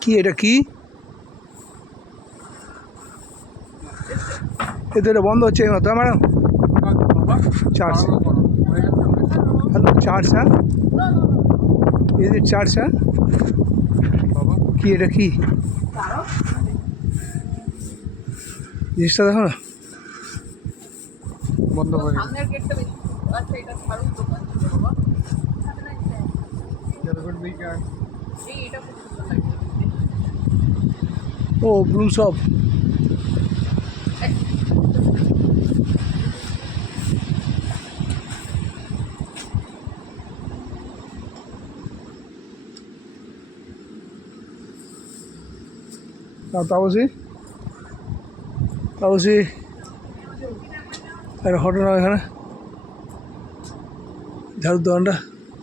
কি এটা কি? এদের বন্ধ হচ্ছে কেন তো ম্যাডাম? চার্জ, হ্যালো চার্জ, হ্যাঁ এদের চার্জ, হ্যাঁ কি এটা কি জিনিসটা দেখো না, বন্ধ করে ও ব্লুম শপ। তাপসী তাপসী একটা ঘটনা এখানে ঝাড়ুর দোকানটা